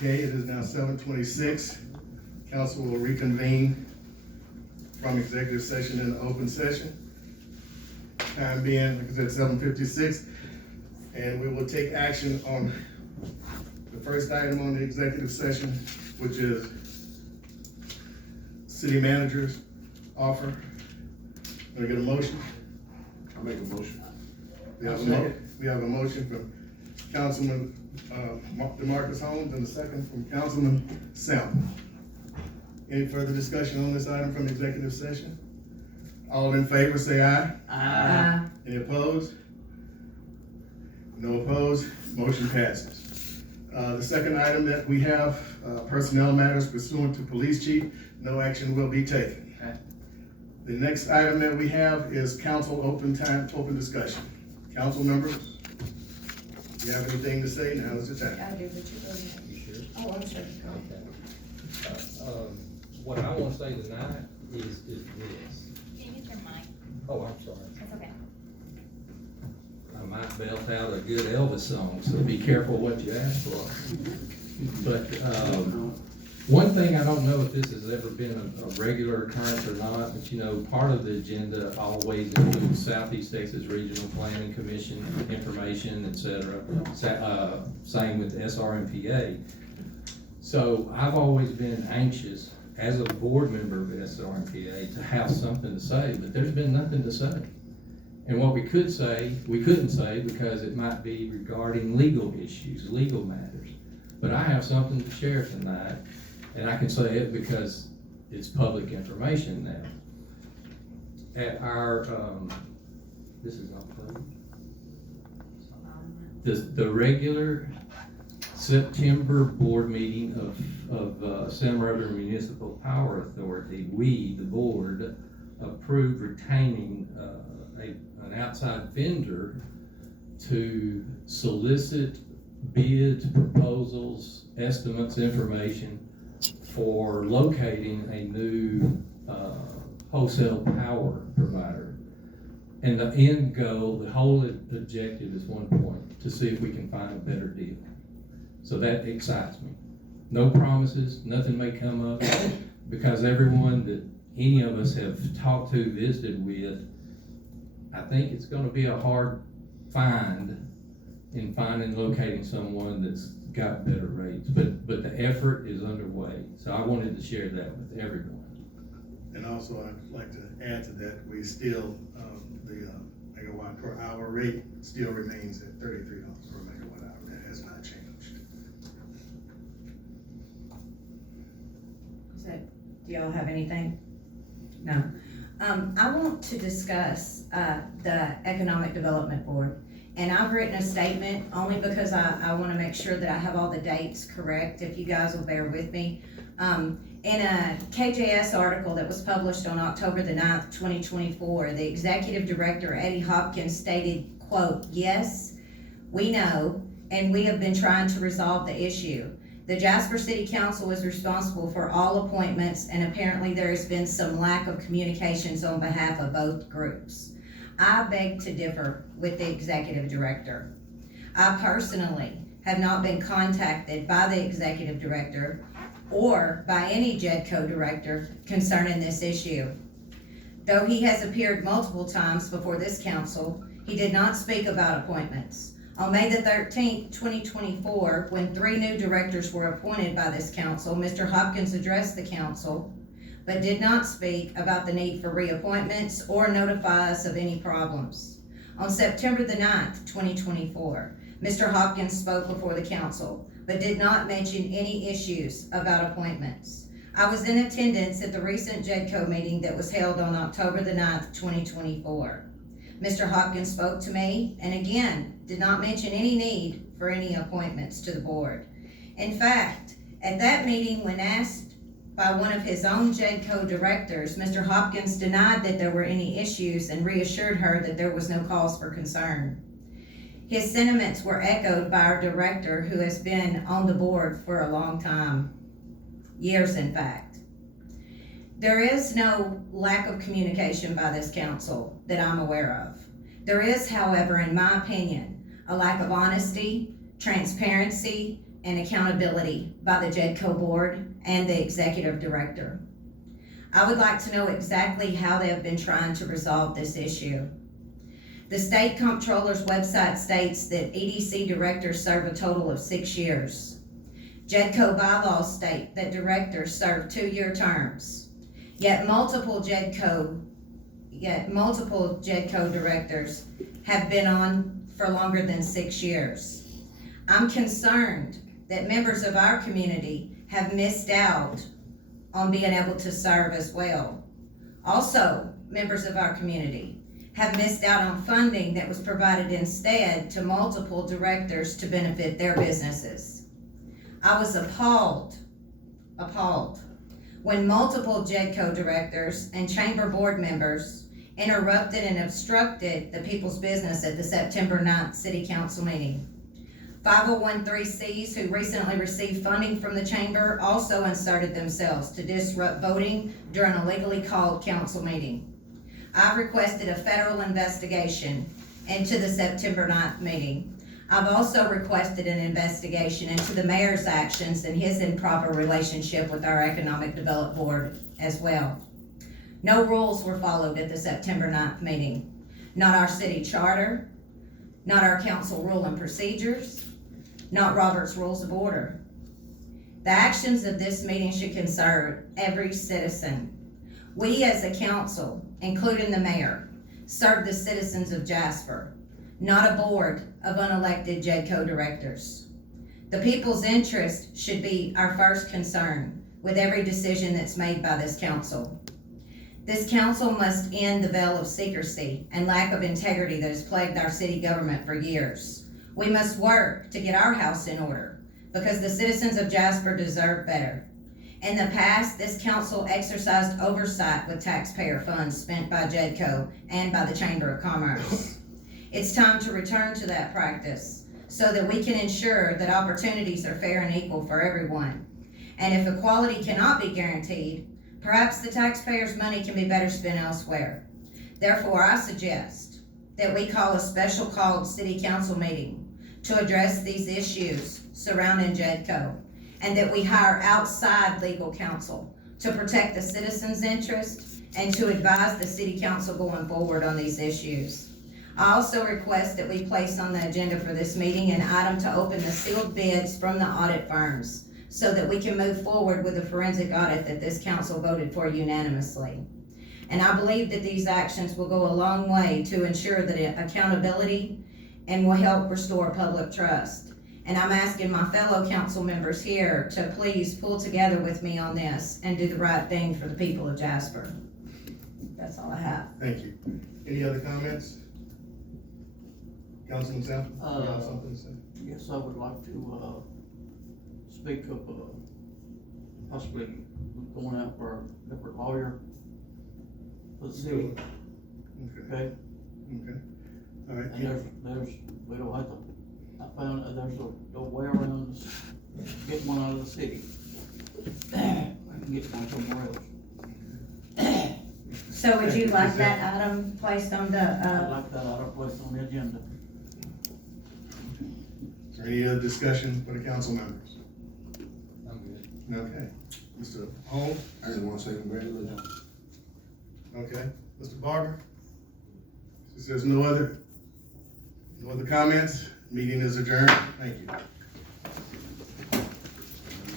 Okay, it is now 7:26. Council will reconvene from executive session into open session. Time being, like I said, 7:56, and we will take action on the first item on the executive session, which is city manager's offer. Can I get a motion? I'll make a motion. We have a motion from Councilman DeMarcus Holmes and a second from Councilman Sample. Any further discussion on this item from the executive session? All in favor say aye. Aye. Any opposed? No opposed, motion passes. The second item that we have, personnel matters pursuant to police chief, no action will be taken. Okay. The next item that we have is council open discussion. Council members, if you have anything to say, now is the time. I do, but you go ahead. You sure? Oh, I'm sorry. What I wanna say tonight is this. Can you use your mic? Oh, I'm sorry. It's okay. I might belt out a good Elvis song, so be careful what you ask for. But, one thing, I don't know if this has ever been a regular occurrence or not, but you know, part of the agenda always includes Southeast Texas Regional Planning Commission information, et cetera. Same with SRMPA. So I've always been anxious, as a board member of SRMPA, to have something to say, but there's been nothing to say. And what we couldn't say because it might be regarding legal issues, legal matters. But I have something to share tonight, and I can say it because it's public information now. At our, this is not public. The regular September board meeting of Sam Rutherford Municipal Power Authority, we, the board, approved retaining an outside vendor to solicit bids, proposals, estimates, information for locating a new wholesale power provider. And the end goal, the whole objective is one point, to see if we can find a better deal. So that excites me. No promises, nothing may come up, because everyone that any of us have talked to, visited with, I think it's gonna be a hard find in locating someone that's got better rates, but the effort is underway. So I wanted to share that with everyone. And also, I'd like to add to that, we still, the megawatt per hour rate still remains at $33 per megawatt hour. That has not changed. Do y'all have anything? No. I want to discuss the Economic Development Board. And I've written a statement only because I want to make sure that I have all the dates correct, if you guys will bear with me. In a KJS article that was published on October the 9th, 2024, the Executive Director, Eddie Hopkins, stated, quote, "Yes, we know, and we have been trying to resolve the issue. The Jasper City Council is responsible for all appointments, and apparently there has been some lack of communications on behalf of both groups. I beg to differ with the Executive Director. I personally have not been contacted by the Executive Director or by any JEDCO director concerning this issue. Though he has appeared multiple times before this council, he did not speak about appointments. On May the 13th, 2024, when 3 new directors were appointed by this council, Mr. Hopkins addressed the council, but did not speak about the need for reappointments or notify us of any problems. On September the 9th, 2024, Mr. Hopkins spoke before the council, but did not mention any issues about appointments. I was in attendance at the recent JEDCO meeting that was held on October the 9th, 2024. Mr. Hopkins spoke to me and again did not mention any need for any appointments to the board. In fact, at that meeting, when asked by one of his own JEDCO directors, Mr. Hopkins denied that there were any issues and reassured her that there was no cause for concern. His sentiments were echoed by our director, who has been on the board for a long time, years in fact. There is no lack of communication by this council that I'm aware of. There is, however, in my opinion, a lack of honesty, transparency, and accountability by the JEDCO board and the executive director. I would like to know exactly how they have been trying to resolve this issue. The state comptroller's website states that EDC directors serve a total of 6 years. JEDCO bylaws state that directors serve 2-year terms, yet multiple JEDCO directors have been on for longer than 6 years. I'm concerned that members of our community have missed out on being able to serve as well. Also, members of our community have missed out on funding that was provided instead to multiple directors to benefit their businesses. I was appalled when multiple JEDCO directors and chamber board members interrupted and obstructed the people's business at the September 9th City Council meeting. 501(c)(3)s who recently received funding from the chamber also inserted themselves to disrupt voting during a legally called council meeting. I've requested a federal investigation into the September 9th meeting. I've also requested an investigation into the mayor's actions and his improper relationship with our economic development board as well. No rules were followed at the September 9th meeting. Not our city charter, not our council rule and procedures, not Robert's Rules of Order. The actions of this meeting should concern every citizen. We as a council, including the mayor, serve the citizens of Jasper, not a board of unelected JEDCO directors. The people's interest should be our first concern with every decision that's made by this council. This council must end the veil of secrecy and lack of integrity that has plagued our city government for years. We must work to get our house in order because the citizens of Jasper deserve better. In the past, this council exercised oversight with taxpayer funds spent by JEDCO and by the Chamber of Commerce. It's time to return to that practice so that we can ensure that opportunities are fair and equal for everyone. And if equality cannot be guaranteed, perhaps the taxpayers' money can be better spent elsewhere. Therefore, I suggest that we call a special called city council meeting to address these issues surrounding JEDCO, and that we hire outside legal counsel to protect the citizens' interest and to advise the city council going forward on these issues. I also request that we place on the agenda for this meeting an item to open the sealed bids from the audit firms so that we can move forward with the forensic audit that this council voted for unanimously. And I believe that these actions will go a long way to ensure that accountability and will help restore public trust. And I'm asking my fellow council members here to please pull together with me on this and do the right thing for the people of Jasper. That's all I have. Thank you. Any other comments? Councilman Sample, you have something to say? Yes, I would like to, speak of, possibly going out for a different lawyer for the city, Okay, okay? okay. All right. And we don't have to, I found that there's a way around this, get one out of the city. I can get one somewhere else. So would you like that item placed on I'd the, like that item placed on the agenda. Is there any other discussion for the council members? I'm good. Okay. Mr. Holmes? I just wanna say congratulations. Okay. Mr. Barber? Since there's no other comments, meeting is adjourned. Thank you.